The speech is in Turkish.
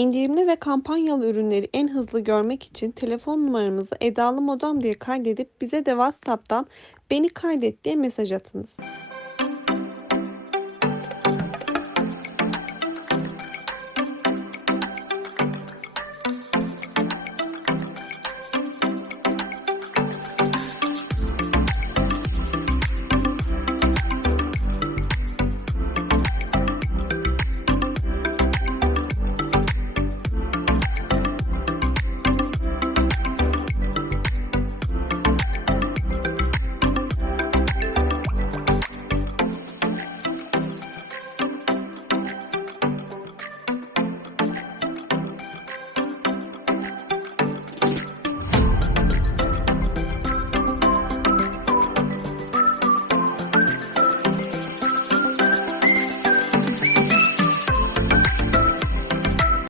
İndirimli ve kampanyalı ürünleri en hızlı görmek için telefon numaramızı Edalı Modem diye kaydedip bize de WhatsApp'tan beni kaydet diye mesaj atınız.